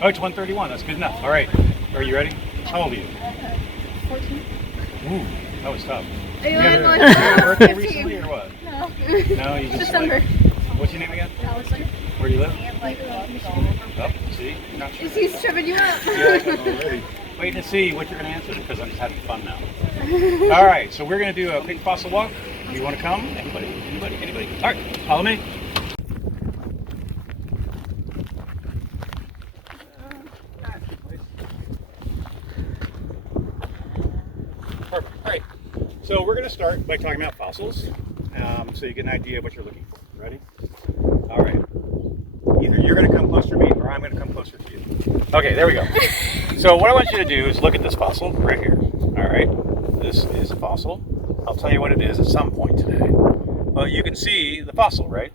Oh, it's 1:31. That's good enough. All right. Are you ready? How old are you? 14. Ooh, that was tough. Are you You had like a birthday recently or what? No. No, you just December. What's your name again? Allison. Where do you live? Oh, see? You're not sure. He's tripping you up. Yeah, I know already. Wait to see what you're going to answer because I'm just having fun now. All right, so we're going to do a quick fossil walk. Do you want to come? Anybody? Anybody? Anybody? All right, follow me. Perfect. All right. So we're going to start by talking about fossils, so you get an idea of what you're looking for. Ready? All right. Either you're going to come closer to me, or I'm going to come closer to you. Okay, there we go. So what I want you to do is look at this fossil right here. All right. This is a fossil. I'll tell you what it is at some point today. Well, you can see the fossil, right?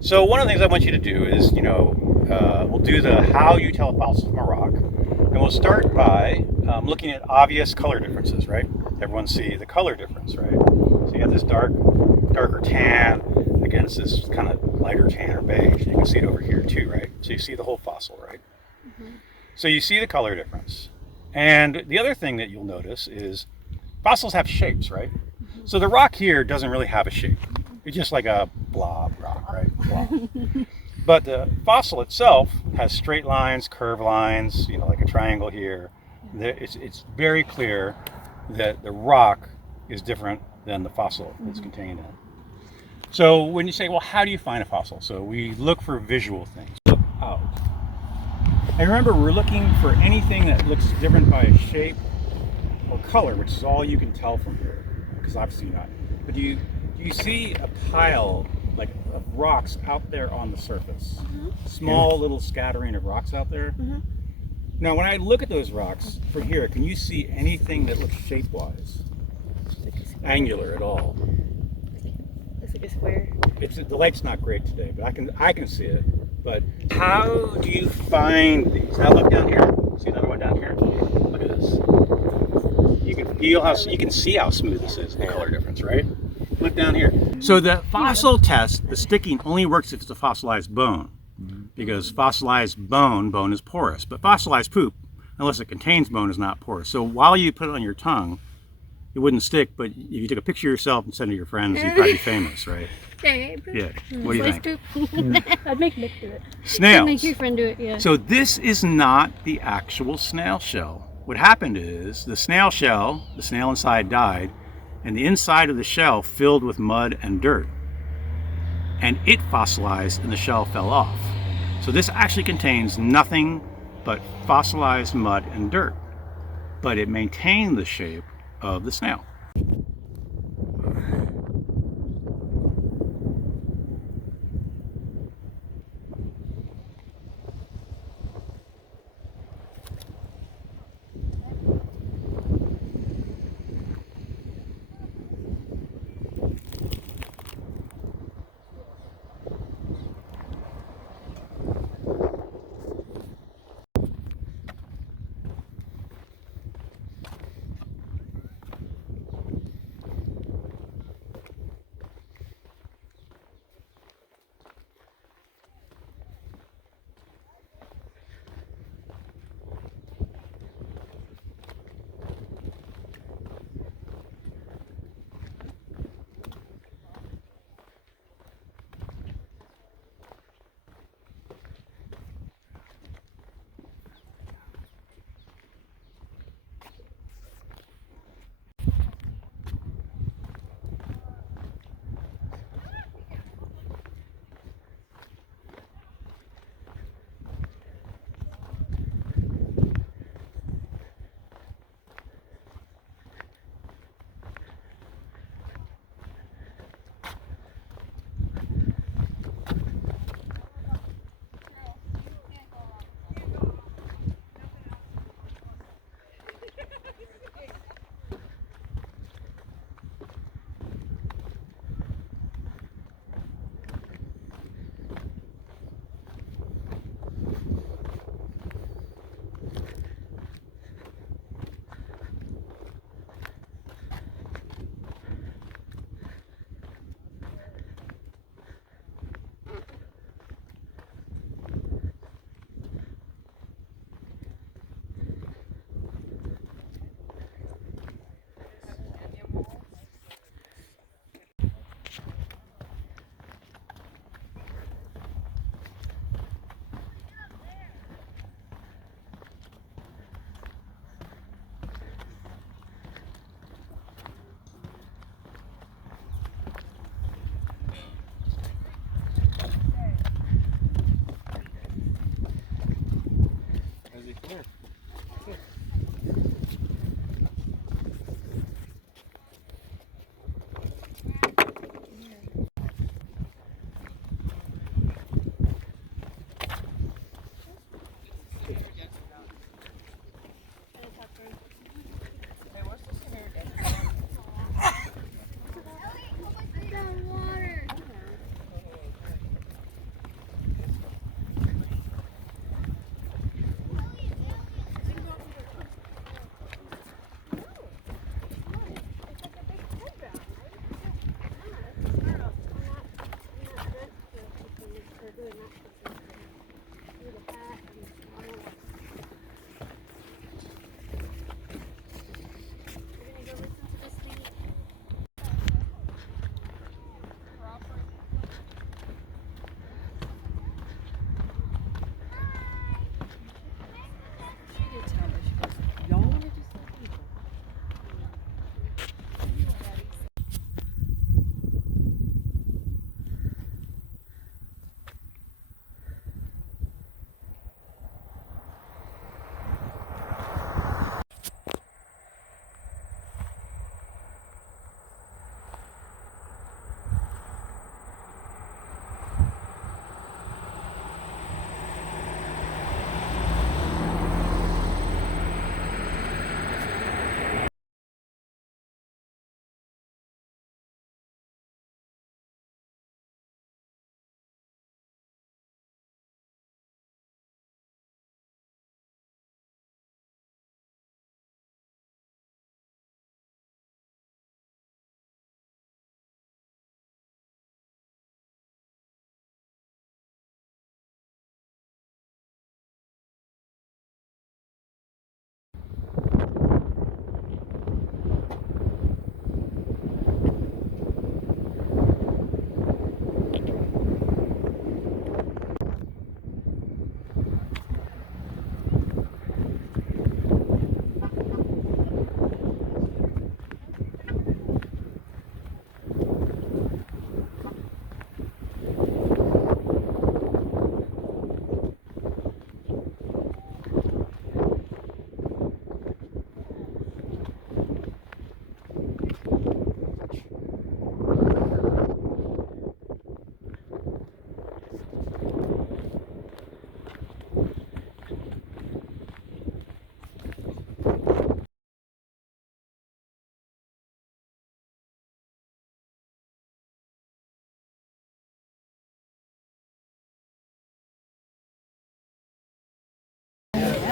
So one of the things I want you to do is, we'll do the how you tell a fossil from a rock. And we'll start by looking at obvious color differences, right? Everyone see the color difference, right? So you have this darker tan against this kind of lighter tan or beige. You can see it over here too, right? So you see the whole fossil, right? Mm-hmm. So you see the color difference. And the other thing that you'll notice is fossils have shapes, right? Mm-hmm. So the rock here doesn't really have a shape. It's just like a blob rock, right? Blob. But the fossil itself has straight lines, curved lines, like a triangle here. It's very clear that the rock is different than the fossil that's contained in it. So when you say, well, how do you find a fossil? So we look for visual things. Look out. And remember, we're looking for anything that looks different by shape or color, which is all you can tell from here, because obviously not. But do you see a pile of rocks out there on the surface? Mm-hmm. Small little scattering of rocks out there. Mm-hmm. Now, when I look at those rocks from here, can you see anything that looks shape-wise, angular at all? It's like a square. The light's not great today, but I can see it. But how do you find these? Now look down here. See another one down here. Look at this. You can you can see how smooth this is. The color difference, right? Look down here. So the fossil test, the sticking only works if it's a fossilized bone, because fossilized bone is porous, but fossilized poop, unless it contains bone, is not porous. So while you put it on your tongue, it wouldn't stick, but if you took a picture of yourself and sent it to your friends, you'd probably be famous, right? Yeah. What do you think? I'd make Nick do it. Snails. I'd make your friend do it, yeah. So this is not the actual snail shell. What happened is the snail inside died, and the inside of the shell filled with mud and dirt. And it fossilized and the shell fell off. So this actually contains nothing but fossilized mud and dirt. But it maintained the shape of the snail.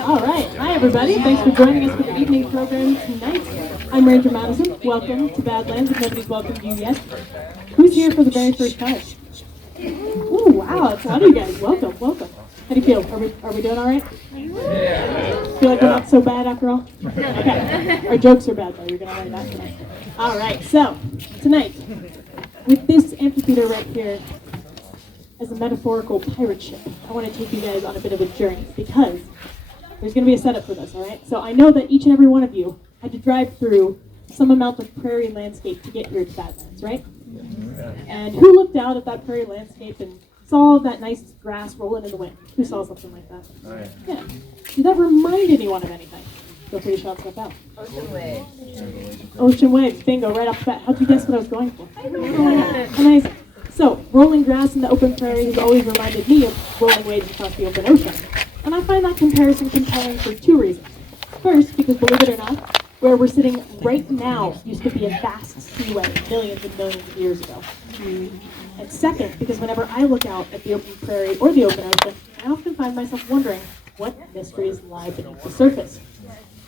All right. Hi, everybody. Thanks for joining us for the evening program tonight. I'm Ranger Madison. Welcome to Badlands, if nobody's welcomed you yet. Who's here for the very first time? Ooh, wow. That's a lot of you guys. Welcome, welcome. How do you feel? Are we doing all right? Feel like we're not so bad after all? Okay. Our jokes are bad, though. You're going to learn that tonight. All right. So, tonight, with this amphitheater right here, as a metaphorical pirate ship, I want to take you guys on a bit of a journey because there's going to be a setup for this, all right? So I know that each and every one of you had to drive through some amount of prairie landscape to get here to Badlands, right? And who looked out at that prairie landscape and saw that nice grass rolling in the wind? Who saw something like that? Oh, yeah. Yeah. Did that remind anyone of anything? Feel free to shout stuff out. Ocean waves. Ocean waves, bingo, right off the bat. How'd you guess what I was going for? Amazing. So, rolling grass in the open prairie has always reminded me of rolling waves across the open ocean. And I find that comparison compelling for two reasons. First, because believe it or not, where we're sitting right now used to be a vast seaway millions and millions of years ago. And second, because whenever I look out at the open prairie or the open ocean, I often find myself wondering what mysteries lie beneath the surface.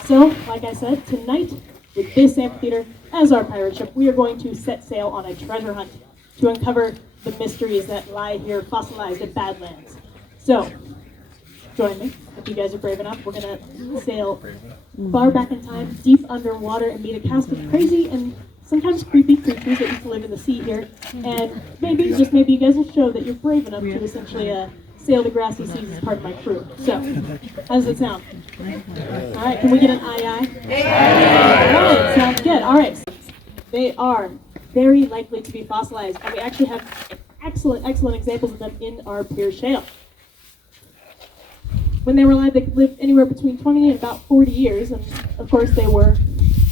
So, like I said, tonight, with this amphitheater as our pirate ship, we are going to set sail on a treasure hunt to uncover the mysteries that lie here fossilized at Badlands. So, join me, if you guys are brave enough. We're going to sail far back in time, deep underwater, and meet a cast of crazy and sometimes creepy creatures that used to live in the sea here. And maybe, just maybe, you guys will show that you're brave enough to essentially sail the grassy seas as part of my crew. So, how does it sound? All right, can we get an aye aye? All right, sounds good. All right, they are very likely to be fossilized, and we actually have excellent examples of them in our Pier Shale. When they were alive, they could live anywhere between 20 and about 40 years, and of course they were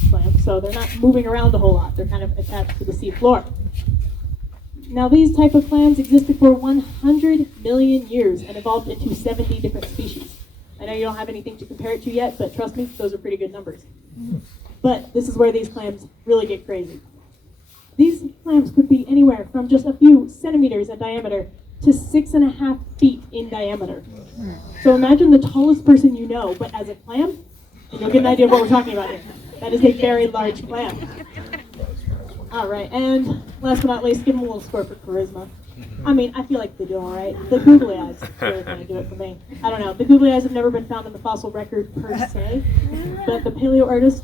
clams, so they're not moving around a whole lot. They're kind of attached to the sea floor. Now, these type of clams existed for 100 million years and evolved into 70 different species. I know you don't have anything to compare it to yet, but trust me, those are pretty good numbers. But this is where these clams really get crazy. These clams could be anywhere from just a few centimeters in diameter to 6.5 feet in diameter. So imagine the tallest person you know, but as a clam, and you'll get an idea of what we're talking about here. That is a very large clam. All right, and last but not least, give them a little score for charisma. I mean, I feel like they do all right. The googly eyes really kind of do it for me. I don't know. The googly eyes have never been found in the fossil record per se, but the paleo artist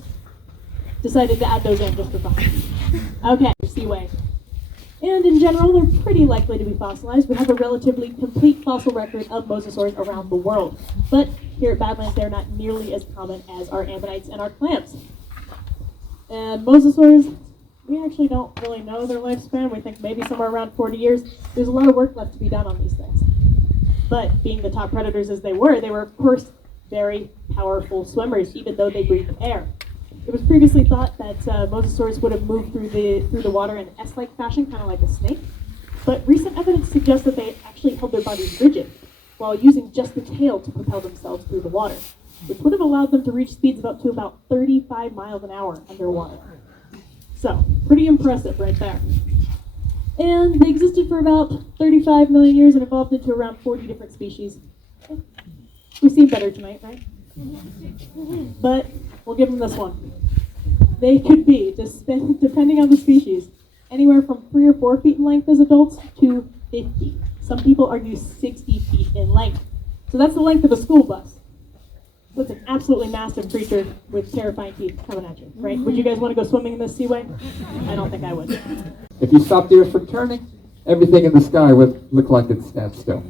decided to add those in just for fun. Okay, seaway. And in general, they're pretty likely to be fossilized. We have a relatively complete fossil record of mosasaurs around the world. But here at Badlands, they're not nearly as common as our ammonites and our clams. And mosasaurs, we actually don't really know their lifespan. We think maybe somewhere around 40 years. There's a lot of work left to be done on these things. But being the top predators as they were of course very powerful swimmers, even though they breathed air. It was previously thought that mosasaurs would have moved through the water in S-like fashion, kind of like a snake. But recent evidence suggests that they actually held their bodies rigid while using just the tail to propel themselves through the water, which would have allowed them to reach speeds of up to about 35 miles an hour underwater. So, pretty impressive right there. And they existed for about 35 million years and evolved into around 40 different species. We've seen better tonight, right? But we'll give them this one. They could be, depending on the species, anywhere from 3 or 4 feet in length as adults to 50. Some people argue 60 feet in length. So that's the length of a school bus. So it's an absolutely massive creature with terrifying teeth coming at you, right? Would you guys want to go swimming in this seaway? I don't think I would. If you stopped the earth from turning, everything in the sky would look like it stands still.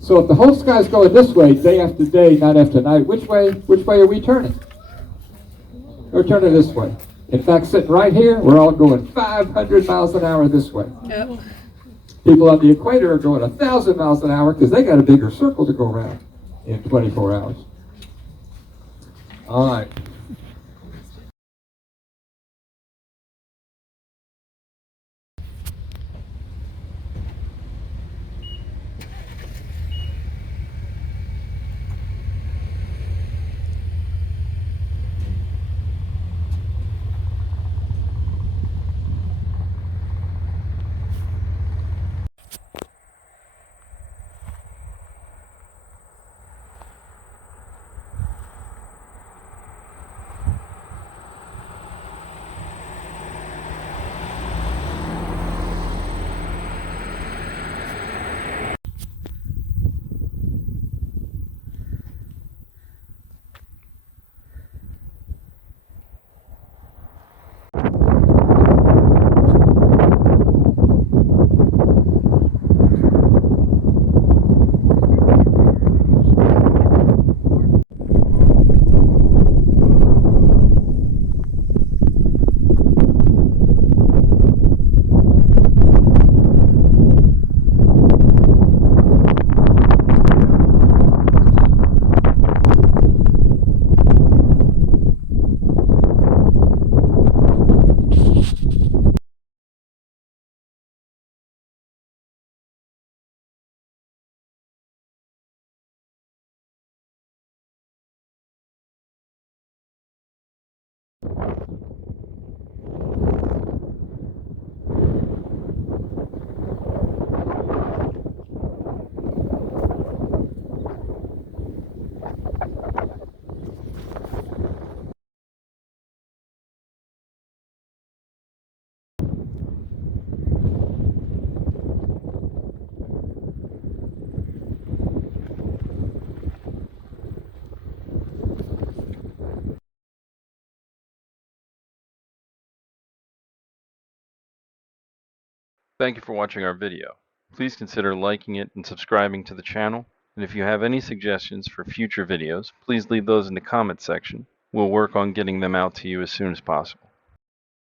So if the whole sky is going this way, day after day, night after night, which way are we turning? We're turning this way. In fact, sitting right here, we're all going 500 miles an hour this way. Yep. People on the equator are going 1,000 miles an hour because they got a bigger circle to go around in 24 hours. All right. Thank you for watching our video. Please consider liking it and subscribing to the channel. And if you have any suggestions for future videos, please leave those in the comments section. We'll work on getting them out to you as soon as possible.